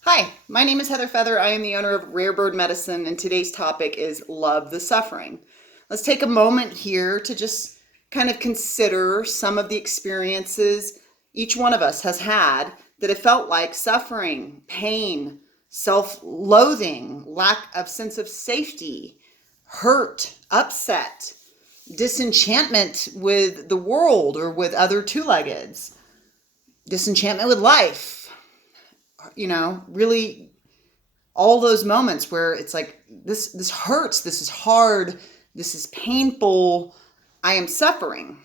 Hi, my name is Heather Feather. I am the owner of Rare Bird Medicine, and today's topic is Love the Suffering. Let's take a moment here to just kind of consider some of the experiences each one of us has had that have felt like suffering, pain, self loathing, lack of sense of safety, hurt, upset, disenchantment with the world or with other two leggeds, disenchantment with life, really all those moments where it's like this hurts, this is hard, this is painful, I am suffering.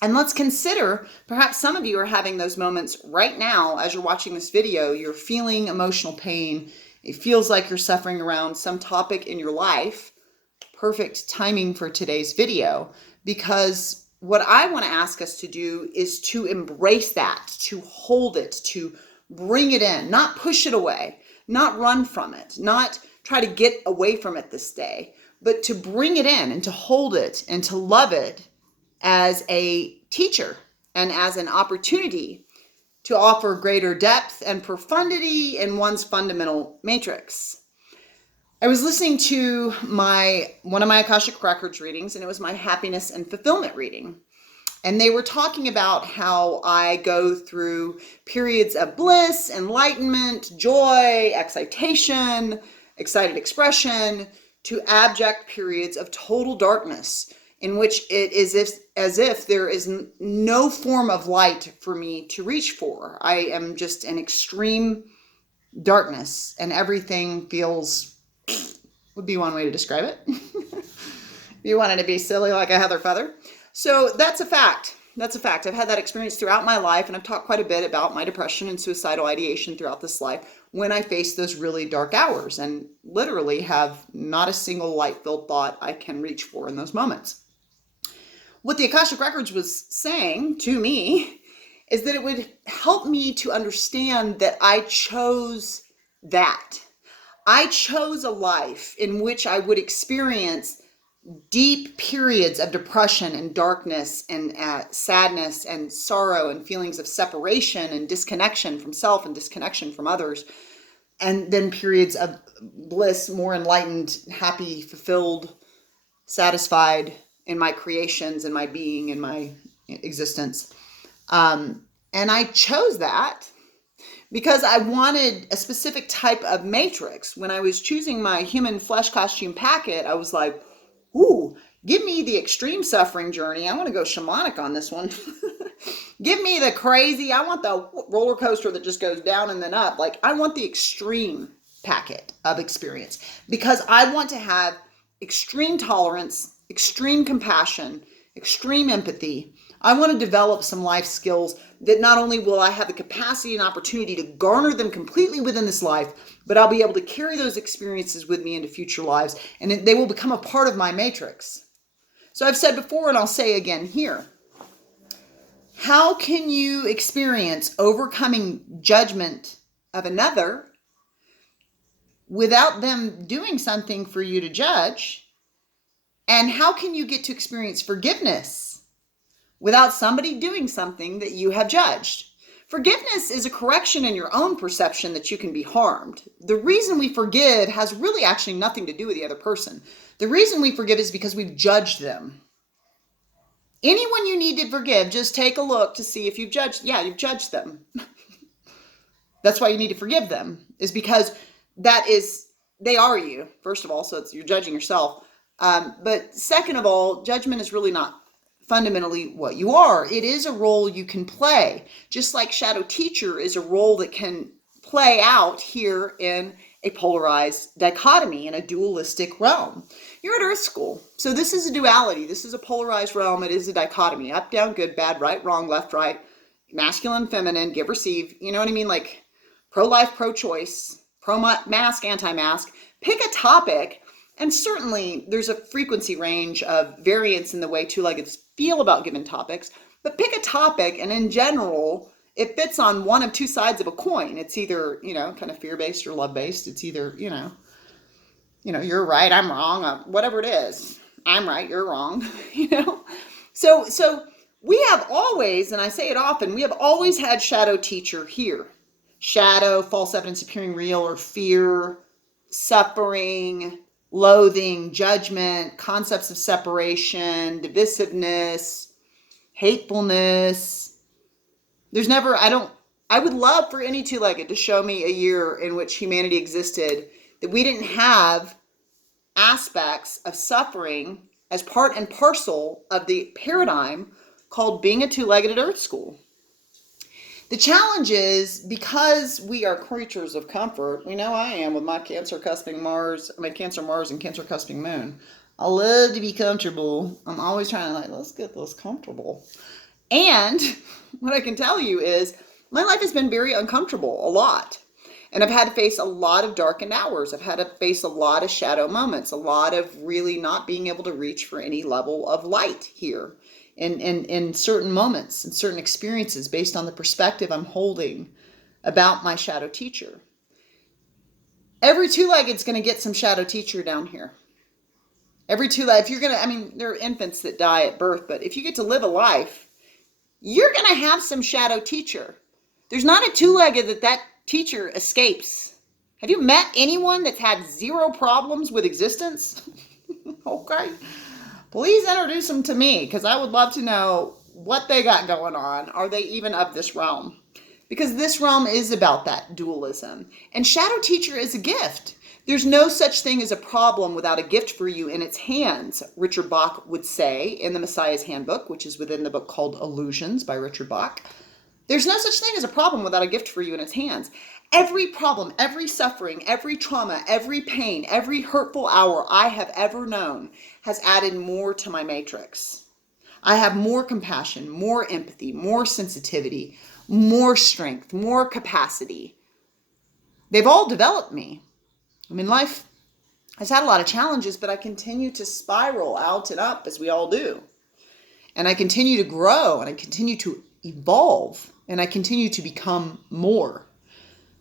And let's consider, perhaps some of you are having those moments right now as you're watching this video. You're feeling emotional pain. It feels like you're suffering around some topic in your life. Perfect timing for today's video, because what I want to ask us to do is to embrace that, to hold it, to bring it in, not push it away, not run from it, not try to get away from it this day, but to bring it in and to hold it and to love it as a teacher and as an opportunity to offer greater depth and profundity in one's fundamental matrix. I was listening to one of my Akashic Records readings, and it was my happiness and fulfillment reading. And they were talking about how I go through periods of bliss, enlightenment, joy, excitation, excited expression, to abject periods of total darkness, in which it is as if there is no form of light for me to reach for. I am just in extreme darkness, and everything feels, would be one way to describe it. You wanted to be silly like a Heather Feather. So that's a fact. That's a fact. I've had that experience throughout my life, and I've talked quite a bit about my depression and suicidal ideation throughout this life when I face those really dark hours and literally have not a single light-filled thought I can reach for in those moments. What the Akashic Records was saying to me is that it would help me to understand that I chose that. I chose a life in which I would experience deep periods of depression and darkness and sadness and sorrow and feelings of separation and disconnection from self and disconnection from others. And then periods of bliss, more enlightened, happy, fulfilled, satisfied in my creations, in my being, in my existence. And I chose that because I wanted a specific type of matrix. When I was choosing my human flesh costume packet, I was like, ooh, give me the extreme suffering journey. I want to go shamanic on this one. Give me the crazy. I want the roller coaster that just goes down and then up. Like, I want the extreme packet of experience because I want to have extreme tolerance, extreme compassion, extreme empathy. I want to develop some life skills that not only will I have the capacity and opportunity to garner them completely within this life, but I'll be able to carry those experiences with me into future lives, and they will become a part of my matrix. So I've said before, and I'll say again here, how can you experience overcoming judgment of another without them doing something for you to judge? And how can you get to experience forgiveness without somebody doing something that you have judged? Forgiveness is a correction in your own perception that you can be harmed. The reason we forgive has really actually nothing to do with the other person. The reason we forgive is because we've judged them. Anyone you need to forgive, just take a look to see if you've judged. Yeah, you've judged them. That's why you need to forgive them, is because they are you, first of all, so you're judging yourself. But second of all, judgment is really not fundamentally what you are. It is a role you can play, just like shadow teacher is a role that can play out here in a polarized dichotomy, in a dualistic realm. You're at Earth School, so this is a duality. This is a polarized realm. It is a dichotomy: up, down, good, bad, right, wrong, left, right, masculine, feminine, give, receive. You know what I mean? Like pro-life, pro-choice, pro-mask, anti-mask. Pick a topic. And certainly there's a frequency range of variance in the way two-leggeds feel about given topics, but pick a topic, and in general, it fits on one of two sides of a coin. It's either, kind of fear-based or love-based. It's either, you're right, I'm wrong, whatever it is. I'm right, you're wrong, So we have always, and I say it often, we have always had shadow teacher here. shadow, false evidence appearing real, or fear, suffering, loathing, judgment, concepts of separation, divisiveness, hatefulness. I would love for any two-legged to show me a year in which humanity existed that we didn't have aspects of suffering as part and parcel of the paradigm called being a two-legged at Earth School. The challenge is, because we are creatures of comfort, we know I am with my Cancer Mars and Cancer cusping Moon. I love to be comfortable. I'm always trying to let's get this comfortable. And what I can tell you is my life has been very uncomfortable a lot. And I've had to face a lot of darkened hours. I've had to face a lot of shadow moments, a lot of really not being able to reach for any level of light here in certain moments and certain experiences based on the perspective I'm holding about my shadow teacher. Every two-legged's going to get some shadow teacher down here. Every two-legged, if you're going to, there are infants that die at birth, but if you get to live a life, you're going to have some shadow teacher. There's not a two-legged that teacher escapes. Have you met anyone that's had zero problems with existence? Okay. Please introduce them to me, because I would love to know what they got going on. Are they even of this realm? Because this realm is about that dualism. And shadow teacher is a gift. There's no such thing as a problem without a gift for you in its hands, Richard Bach would say in the Messiah's Handbook, which is within the book called Illusions by Richard Bach. There's no such thing as a problem without a gift for you in its hands. Every problem, every suffering, every trauma, every pain, every hurtful hour I have ever known has added more to my matrix. I have more compassion, more empathy, more sensitivity, more strength, more capacity. They've all developed me. Life has had a lot of challenges, but I continue to spiral out and up as we all do. And I continue to grow, and I continue to evolve, and I continue to become more.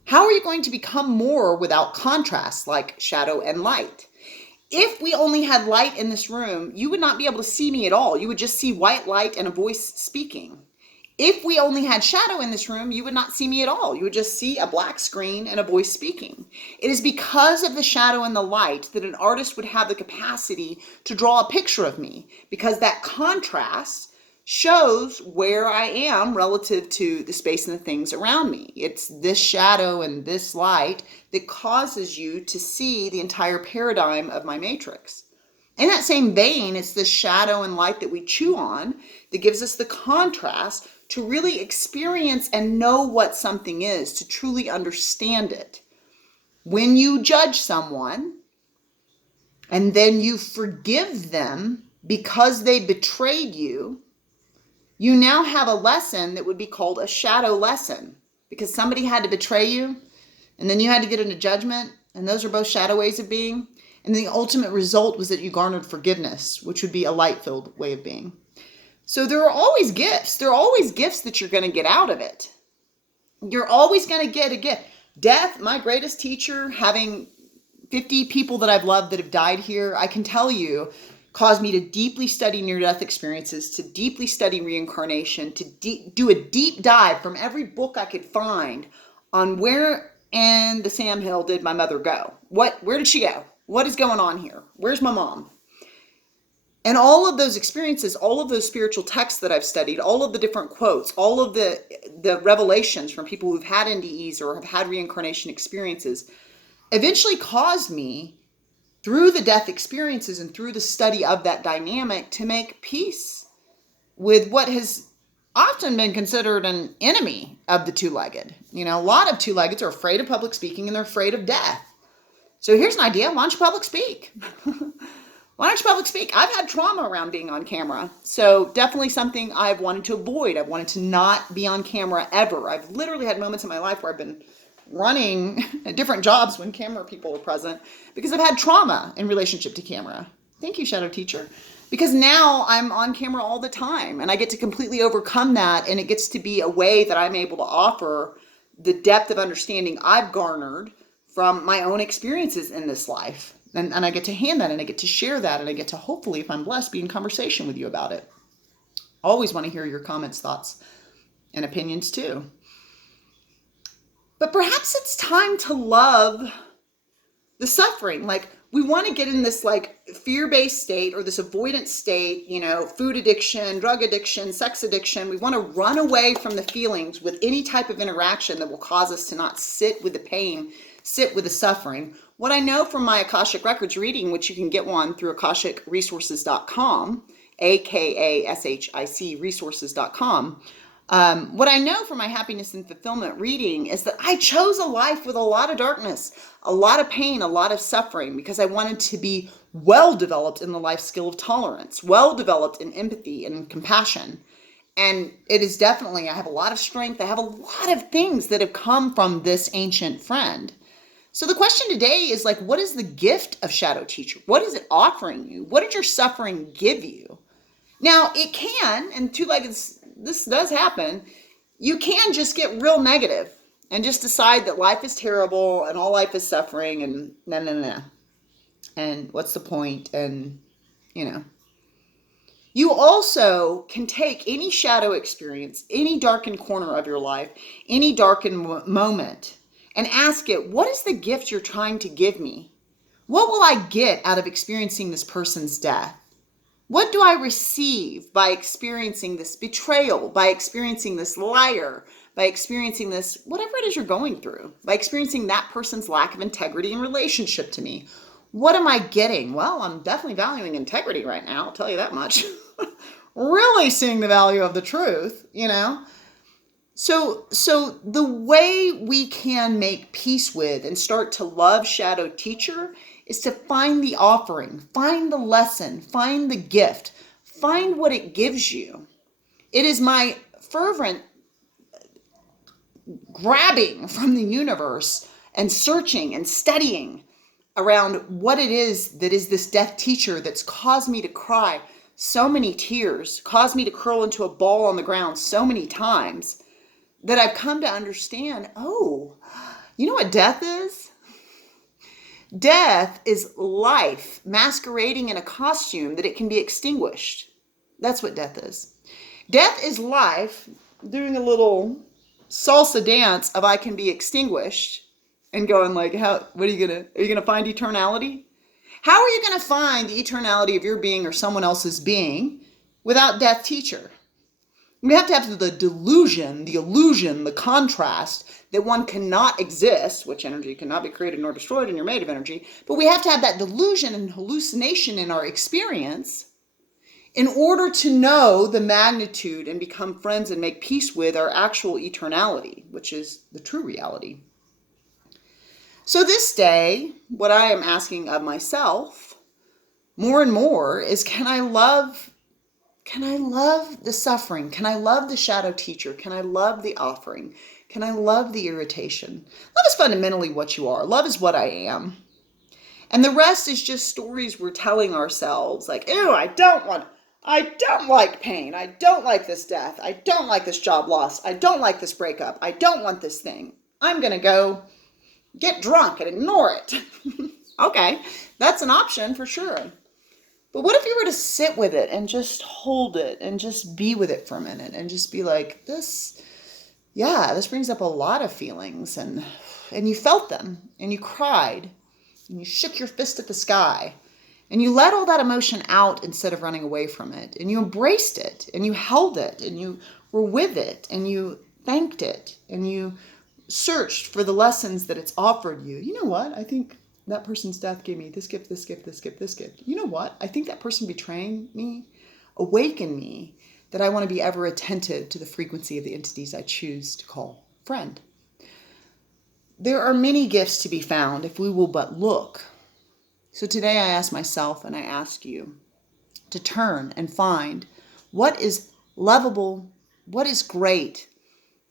How are you going to become more without contrast like shadow and light? If we only had light in this room, you would not be able to see me at all. You would just see white light and a voice speaking. If we only had shadow in this room, you would not see me at all. You would just see a black screen and a voice speaking. It is because of the shadow and the light that an artist would have the capacity to draw a picture of me, because that contrast shows where I am relative to the space and the things around me. It's this shadow and this light that causes you to see the entire paradigm of my matrix. In that same vein, it's this shadow and light that we chew on that gives us the contrast to really experience and know what something is, to truly understand it. When you judge someone and then you forgive them because they betrayed you, you now have a lesson that would be called a shadow lesson, because somebody had to betray you, and then you had to get into judgment, and those are both shadow ways of being. And the ultimate result was that you garnered forgiveness, which would be a light-filled way of being. So there are always gifts. There are always gifts that you're going to get out of it. You're always going to get a gift. Death, my greatest teacher, having 50 people that I've loved that have died here, I can tell you, caused me to deeply study near-death experiences, to deeply study reincarnation, to do a deep dive from every book I could find on where in the Sam Hill did my mother go? Where did she go? What is going on here? Where's my mom? And all of those experiences, all of those spiritual texts that I've studied, all of the different quotes, all of the revelations from people who've had NDEs or have had reincarnation experiences, eventually caused me, through the death experiences and through the study of that dynamic, to make peace with what has often been considered an enemy of the two-legged. A lot of two-leggeds are afraid of public speaking, and they're afraid of death. So here's an idea. Why don't you public speak? Why don't you public speak? I've had trauma around being on camera. So definitely something I've wanted to avoid. I've wanted to not be on camera ever. I've literally had moments in my life where I've been running different jobs when camera people are present, because I've had trauma in relationship to camera. Thank you, Shadow Teacher. Because now I'm on camera all the time, and I get to completely overcome that, and it gets to be a way that I'm able to offer the depth of understanding I've garnered from my own experiences in this life. And I get to hand that, and I get to share that, and I get to, hopefully, if I'm blessed, be in conversation with you about it. Always want to hear your comments, thoughts, and opinions too. But perhaps it's time to love the suffering. Like, we want to get in this like fear-based state or this avoidance state, food addiction, drug addiction, sex addiction. We want to run away from the feelings with any type of interaction that will cause us to not sit with the pain, sit with the suffering. What I know from my Akashic Records reading, which you can get one through akashicresources.com, AKASHIC resources.com. What I know from my happiness and fulfillment reading is that I chose a life with a lot of darkness, a lot of pain, a lot of suffering, because I wanted to be well developed in the life skill of tolerance, well developed in empathy and compassion. And it is definitely, I have a lot of strength. I have a lot of things that have come from this ancient friend. So the question today is like, what is the gift of Shadow Teacher? What is it offering you? What did your suffering give you? Now, it can, and two-legged, this does happen, you can just get real negative and just decide that life is terrible and all life is suffering and no. And what's the point? And, You also can take any shadow experience, any darkened corner of your life, any darkened moment, and ask it, what is the gift you're trying to give me? What will I get out of experiencing this person's death? What do I receive by experiencing this betrayal, by experiencing this liar, by experiencing this, whatever it is you're going through, by experiencing that person's lack of integrity in relationship to me? What am I getting? Well, I'm definitely valuing integrity right now, I'll tell you that much. Really seeing the value of the truth, So the way we can make peace with and start to love Shadow Teacher is to find the offering, find the lesson, find the gift, find what it gives you. It is my fervent grabbing from the universe and searching and studying around what it is that is this death teacher that's caused me to cry so many tears, caused me to curl into a ball on the ground so many times, that I've come to understand, you know what death is? Death is life masquerading in a costume that it can be extinguished. That's what death is. Death is life doing a little salsa dance of I can be extinguished and going like, are you going to find eternality? How are you going to find the eternality of your being or someone else's being without death teacher? We have to have the delusion, the illusion, the contrast that one cannot exist, which energy cannot be created nor destroyed and you're made of energy, but we have to have that delusion and hallucination in our experience in order to know the magnitude and become friends and make peace with our actual eternality, which is the true reality. So this day, what I am asking of myself more and more is, can I love the suffering? Can I love the Shadow Teacher? Can I love the offering? Can I love the irritation? Love is fundamentally what you are. Love is what I am. And the rest is just stories we're telling ourselves, like, ew, I don't like pain. I don't like this death. I don't like this job loss. I don't like this breakup. I don't want this thing. I'm going to go get drunk and ignore it. Okay, that's an option for sure. But what if you were to sit with it and just hold it and just be with it for a minute and just be like, this brings up a lot of feelings, and you felt them and you cried and you shook your fist at the sky and you let all that emotion out instead of running away from it, and you embraced it and you held it and you were with it and you thanked it and you searched for the lessons that it's offered you. You know what? I think that person's death gave me this gift, this gift, this gift, this gift. You know what? I think that person betraying me awakened me that I want to be ever attentive to the frequency of the entities I choose to call friend. There are many gifts to be found if we will but look. So today I ask myself and I ask you to turn and find what is lovable, what is great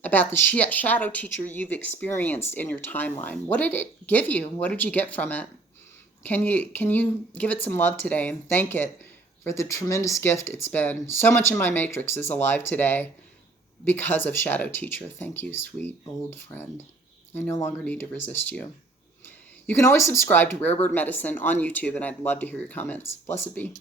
about the Shadow Teacher you've experienced in your timeline. What did it give you? What did you get from it? Can you give it some love today and thank it for the tremendous gift it's been? So much in my matrix is alive today because of Shadow Teacher. Thank you, sweet old friend. I no longer need to resist you. You can always subscribe to Rare Bird Medicine on YouTube, and I'd love to hear your comments. Blessed be.